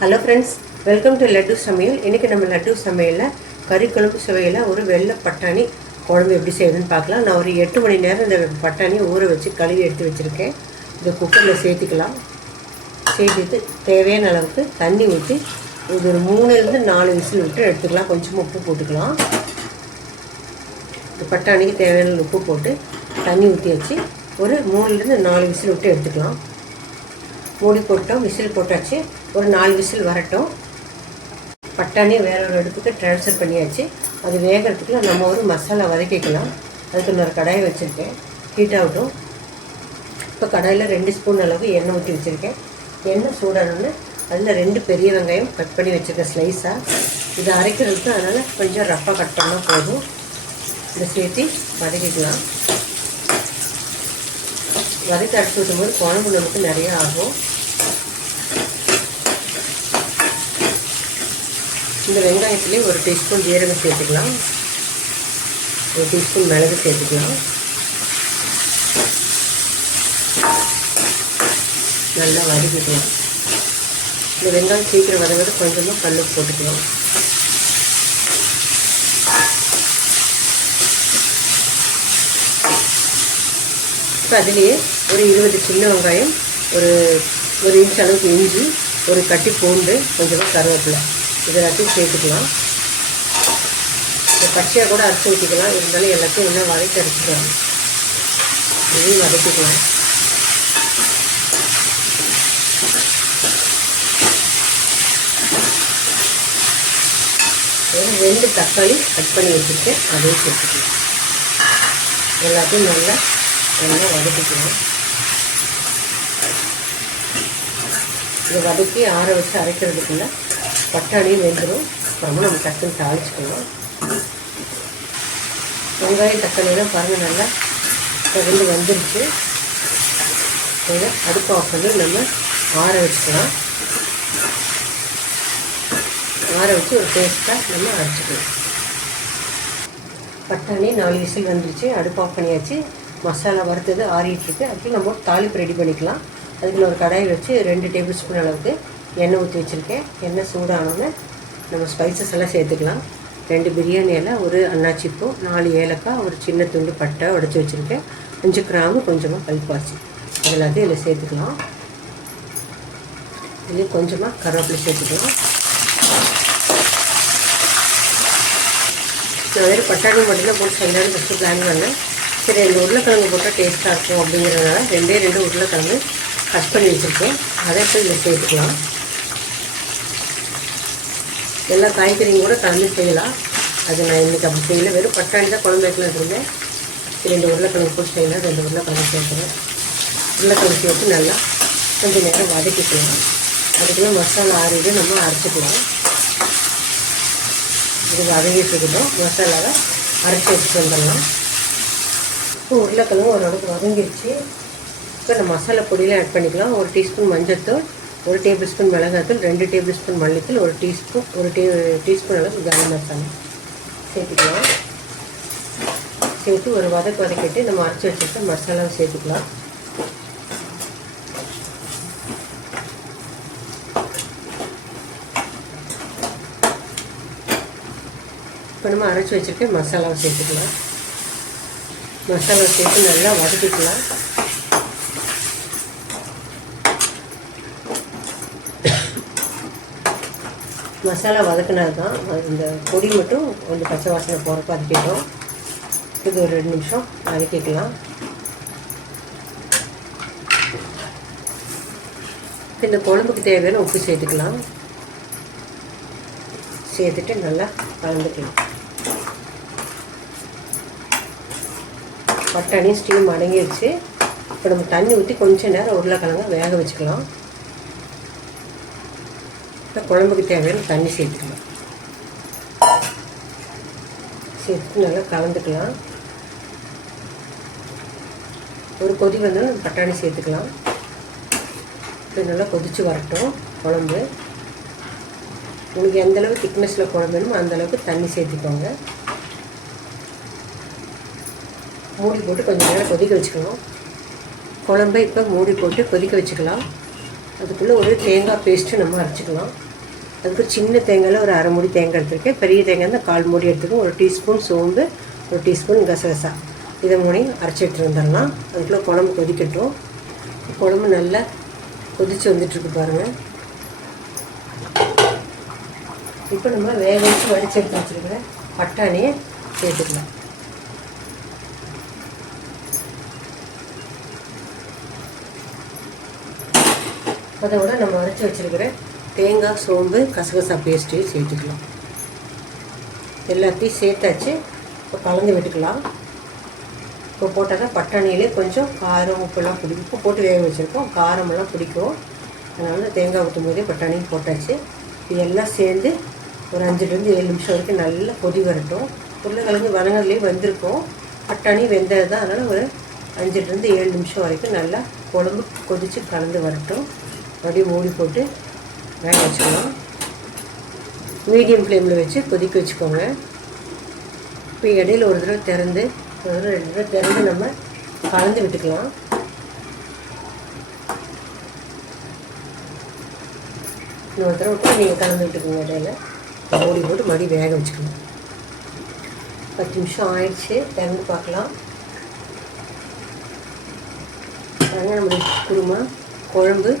Hello friends welcome to laddu சமையல் இன்றைக்கி நம்ம லட்டு சமையலில் கறி குழம்பு சுவையில் ஒரு வெள்ளை பட்டாணி குழம்பு எப்படி செய்யுதுன்னு பார்க்கலாம். நான் ஒரு எட்டு மணி நேரம் இந்த பட்டாணி ஊற வச்சு கழுவி எடுத்து வச்சுருக்கேன். இந்த குக்கரில் சேர்த்துக்கலாம். சேர்த்துட்டு தேவையான அளவுக்கு தண்ணி ஊற்றி இது ஒரு மூணுலேருந்து நாலு விசில் விட்டு எடுத்துக்கலாம். கொஞ்சமாக உப்பு போட்டுக்கலாம். இந்த பட்டாணிக்கு தேவையான உப்பு போட்டு தண்ணி ஊற்றி வச்சு ஒரு மூணுலேருந்து நாலு விசில் விட்டு எடுத்துக்கலாம். மூடி போட்டோம் விசில் போட்டாச்சு. ஒரு நாலு விசில் வரட்டும். பட்டாணி வேற ஒரு இடத்துக்கு ட்ரான்ஸ்ஃபர் பண்ணியாச்சு. அது வேகிறதுக்குள்ள நம்ம ஒரு மசாலா வதக்கிக்கலாம். அதுக்கு இன்னொரு கடாயை வச்சுருக்கேன். ஹீட் ஆகட்டும். இப்போ கடாயில் ரெண்டு ஸ்பூன் அளவு எண்ணெய் ஊற்றி வச்சுருக்கேன். எண்ணெய் சூடானோன்னு அதில் ரெண்டு பெரிய வெங்காயம் கட் பண்ணி வச்சுருக்கேன் ஸ்லைஸாக இதை அரைக்கிறதுக்கு அதனால் கொஞ்சம் ரஃப்பாக கட் பண்ணால் போதும். இதை சேர்த்து வதக்கிக்கலாம். வதக்கி அரைச்சி விடும்போது குழம்பு நமக்கு நிறையா ஆகும். இந்த வெங்காயத்துலேயே ஒரு டீஸ்பூன் ஜீரகம் சேர்த்துக்கலாம். ஒரு டீஸ்பூன் மிளகு சேர்த்துக்கலாம். நல்லா வதக்கிக்கலாம் இந்த வெங்காயம் சீக்கிரம் வதங்கிறது கொஞ்சமாக கல் போட்டுக்கலாம். இப்போ அதுலேயே ஒரு இருபது சின்ன வெங்காயம் ஒரு ஒரு இன்ச் அளவுக்கு இஞ்சி ஒரு கட்டி பூண்டு கொஞ்சமாக கருவேப்பிலை. இது எல்லாத்தையும் சேர்த்துக்கலாம். இந்த பச்சையாக கூட அரைச்சி ஊற்றிக்கலாம் இருந்தாலும் எல்லாத்தையும் இன்னும் வதக்கி அரைச்சிக்கலாம் இதையும் வதக்கிக்கலாம். ஒரு ரெண்டு தக்காளி கட் பண்ணி வச்சுருக்கேன் அதையும் சேர்த்துக்கலாம். எல்லாத்தையும் நல்லா நல்லா வதக்கிக்கலாம் இதை வதக்கி ஆற வச்சு அரைக்கிறதுக்குள்ள பட்டாணியும் வெந்துடும் அப்புறமா நம்ம டக்குன்னு தாளிச்சுக்கலாம். வெங்காயம் தக்காளியெல்லாம் பாருங்கள் நல்லா தகுந்து வந்துருச்சு. இதை அடுப்பு ஆஃப் பண்ணி நம்ம ஆற வச்சுக்கலாம். ஆற வச்சு ஒரு டேஸ்ட்டாக நம்ம அரைச்சிக்கலாம். பட்டாணி நாலு விசில் வந்துருச்சு. அடுப்பு ஆஃப் பண்ணியாச்சு. மசாலா வறுத்தது ஆறிட்டுருக்கு. அதுக்கு நம்ம தாளிப்பு ரெடி பண்ணிக்கலாம். அதுக்கு ஒரு கடாயை வச்சு ரெண்டு டேபிள் ஸ்பூன் அளவுக்கு எண்ணெய் ஊற்றி வச்சுருக்கேன். எண்ணெய் சூடானோன்னு நம்ம ஸ்பைசஸ் எல்லாம் சேர்த்துக்கலாம். ரெண்டு பிரியாணி இலை ஒரு அன்னாச்சிப்பூ நாலு ஏலக்காய் ஒரு சின்ன துண்டு பட்டை உடச்சி வச்சுருக்கேன். அஞ்சு கிராமு கொஞ்சமாக கல்பாசி அதெல்லாத்தையும் இதில் சேர்த்துக்கலாம். இதுலேயும் கொஞ்சமாக கருவேப்பிலை சேர்த்துக்கலாம். நான் வெறும் பட்டாணி மட்டும்தான் போட்டு செய்யலாம்னு ஃபஸ்ட்டு பிளான் பண்ணேன். சரி ரெண்டு உருளைக்கிழங்கு போட்டால் டேஸ்ட்டாக இருக்கும் அப்படிங்கிறதுனால ரெண்டே ரெண்டு உருளைக்கிழங்கு கட் பண்ணி வச்சுருக்கேன். அதை இப்போ இதில் சேர்த்துக்கலாம். எல்லா காய்கறியும் கூட கலந்து செய்யலாம். அது நான் இன்றைக்கி அப்படி செய்யலை. வெறும் பட்டாணி தான் குழம்பு வைக்கலாம் இருந்தேன் ரெண்டு உருளைக்கிழங்கு போட்டு செய்யலாம் ரெண்டு உருளைக்கிழங்கு சேர்க்குறேன் உருளைக்கிழங்கு சேர்த்து நல்லா கொஞ்சம் நேரம் வதக்கிக்கலாம். அதுக்குள்ளே மசாலா ஆறிடு நம்ம அரைச்சிக்கலாம். இது வதங்கிட்டு இருக்கட்டும். மசாலாவை அரைச்சி வச்சுட்டு வந்துடலாம். இப்போ உருளைக்கிழங்கு ஓரளவுக்கு வதங்கிருச்சு. இப்போ நம்ம மசாலா பொடியெலாம் ஆட் பண்ணிக்கலாம். ஒரு டீஸ்பூன் மஞ்சள்தூள் ஒரு டேபிள் ஸ்பூன் மிளகாத்தூள் ரெண்டு டேபிள் ஸ்பூன் மல்லித்தூள் ஒரு டீஸ்பூன் ஒரு டீ டீஸ்பூன் அளவுக்கு கரம் மசாலா சேர்த்துக்கலாம். சேர்த்து ஒரு வதக்கு வதக்கிட்டு நம்ம அரைச்சி வச்சுருக்க மசாலாவை சேர்த்துக்கலாம். இப்போ நம்ம அரைச்சி வச்சுருக்க மசாலாவை சேர்த்துக்கலாம். மசாலா சேர்த்து நல்லா வதக்கிக்கலாம். மசாலா வதக்கினா தான் இந்த பொடி மட்டும் கொஞ்சம் பச்சை வாசனை போகிறப்ப வதக்கிட்டோம் இது ஒரு ரெண்டு நிமிஷம் வதக்கிக்கலாம். இந்த குழம்புக்கு தேவையான உப்பு சேர்த்துக்கலாம். சேர்த்துட்டு நல்லா கலந்துக்கலாம். பட்டாணி ஸ்டீம் அடங்கிடுச்சு இப்போ நம்ம தண்ணி ஊற்றி கொஞ்சம் நேரம் உருளைக்கிழங்க வேக வச்சுக்கலாம். இப்போ குழம்புக்கு தேவையான தண்ணி சேர்த்துக்கலாம். சேர்த்து நல்லா கலந்துக்கலாம். ஒரு கொதி வந்தாலும் பட்டாணி சேர்த்துக்கலாம். இப்போ நல்லா கொதித்து வரட்டும் குழம்பு. உங்களுக்கு எந்தளவு திக்னஸில் குழம்பு வேணுமோ அந்தளவுக்கு தண்ணி சேர்த்துக்கோங்க. மூடி போட்டு கொஞ்சம் நேரம் கொதிக்க வச்சுக்கணும். குழம்பை இப்போ மூடி போட்டு கொதிக்க வச்சுக்கலாம். அதுக்குள்ளே ஒரு தேங்காய் பேஸ்ட்டு நம்ம அரைச்சிக்கலாம். அதுக்கு சின்ன தேங்காயில் ஒரு அரை மூடி தேங்காய் எடுத்துருக்கேன். பெரிய தேங்காய் தான் கால் மூடி எடுத்துருக்கோம் ஒரு டீஸ்பூன் சோம்பு ஒரு டீஸ்பூன் கசகசா. இதை மூணையும் அரைச்சி எடுத்துகிட்டு வந்துடலாம். அதுக்குள்ளே குழம்பு கொதிக்கட்டும். குழம்பு நல்லா கொதித்து வந்துட்டுருக்கு பாருங்கள் இப்போ நம்ம வேக வச்சு வடிச்சு எடுத்து வச்சுருக்கிற பட்டாணியை சேர்த்துக்கலாம். அதோட நம்ம அரைச்சி வச்சுருக்கிற தேங்காய் சோம்பு கசகசா பேஸ்ட்டையும் சேர்த்துக்கலாம் எல்லாத்தையும் சேர்த்தாச்சு. இப்போ கலந்து விட்டுக்கலாம். இப்போ போட்டால் தான் பட்டாணியிலே கொஞ்சம் காரம் உப்புலாம் பிடிக்கும். இப்போ போட்டு வேக வச்சுருக்கோம். காரமெல்லாம் பிடிக்கும். அதனால் தேங்காய் ஊற்றும் போதே பட்டாணியும் போட்டாச்சு. இது எல்லாம் சேர்ந்து ஒரு அஞ்சுலேருந்து ஏழு நிமிஷம் வரைக்கும் நல்லா கொதி வரட்டும். உருளைக்கிழங்கு வதங்கதுலேயே வந்திருக்கும். பட்டாணி வெந்தது தான் அதனால் ஒரு அஞ்சுலேருந்து ஏழு நிமிஷம் வரைக்கும் நல்லா குழம்பு கொதித்து கலந்து வரட்டும். மறுபடியும் மூடி போட்டு வேக வச்சுக்கலாம். மீடியம் ஃப்ளேமில் வச்சு கொதிக்க வச்சுக்கோங்க. இப்போ இடையில ஒரு தடவை திறந்து ஒரு தடவை ரெண்டு தடவை திறந்து நம்ம கலந்து விட்டுக்கலாம். இன்னொரு தடவை கூட நீங்கள் கலந்து விட்டுக்கோங்க இடையில. மூடி போட்டு மறுபடியும் வேக வச்சுக்கணும். பத்து நிமிஷம் ஆயிடுச்சு. திறந்து பார்க்கலாம். பாருங்க நம்மளுடைய குருமா குழம்பு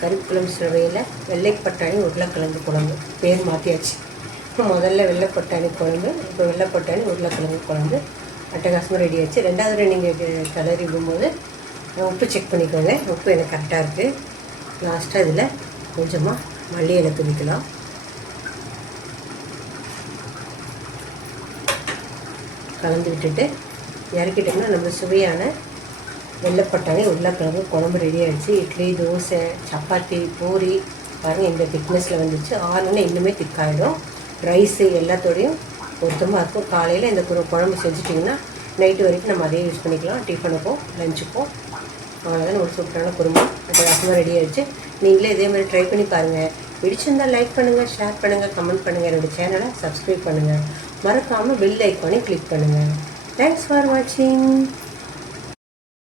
கறிக்குழம்பு சுவையில் வெள்ளைப்பட்டாணி உருளைக்கிழங்கு குழம்பு. பேர் மாற்றியாச்சு இப்போ முதல்ல வெள்ளைப்பட்டாணி குழம்பு இப்போ வெள்ளைப்பட்டாணி உருளைக்கிழங்கு குழம்பு. அட்டகாசமாக ரெடி ஆச்சு. ரெண்டாவது நீங்கள் கிளறி விடும்போது உப்பு செக் பண்ணிக்கோங்க. உப்பு எனக்கு கரெக்டாக இருக்குது லாஸ்ட்டாக இதில் கொஞ்சமாக மல்லி இலை துணிக்கலாம் கலந்து விட்டுட்டு இறக்கிட்டோம்னா நம்ம சுவையான வெள்ளைப்பட்டாணி உருளைக்கிழங்கு குழம்பு ரெடி ஆகிடுச்சு இட்லி தோசை சப்பாத்தி பூரி. பாருங்கள் இந்த திக்னஸில் வந்துச்சு ஆறுன்னு இன்னுமே திக்காயிடும் ரைஸு எல்லாத்தோடையும் பொருத்தமாக இருக்கும். காலையில் இந்த குழம்பு செஞ்சுட்டிங்கன்னா நைட்டு வரைக்கும் நம்ம அதே யூஸ் பண்ணிக்கலாம். டிஃபனுக்கும் லஞ்சுக்கும் அவ்வளோதான் ஒரு சூப்பரான குருமா. ரசமாக ரெடி ஆகிடுச்சு நீங்களே இதே மாதிரி ட்ரை பண்ணி பாருங்கள் பிடிச்சிருந்தால் லைக் பண்ணுங்கள் ஷேர் பண்ணுங்கள் கமெண்ட் பண்ணுங்கள் என்னோடய சேனலை சப்ஸ்கிரைப் பண்ணுங்கள் மறக்காமல் பெல் ஐக்கானே கிளிக் பண்ணுங்கள் தேங்க்ஸ் ஃபார் வாட்சிங்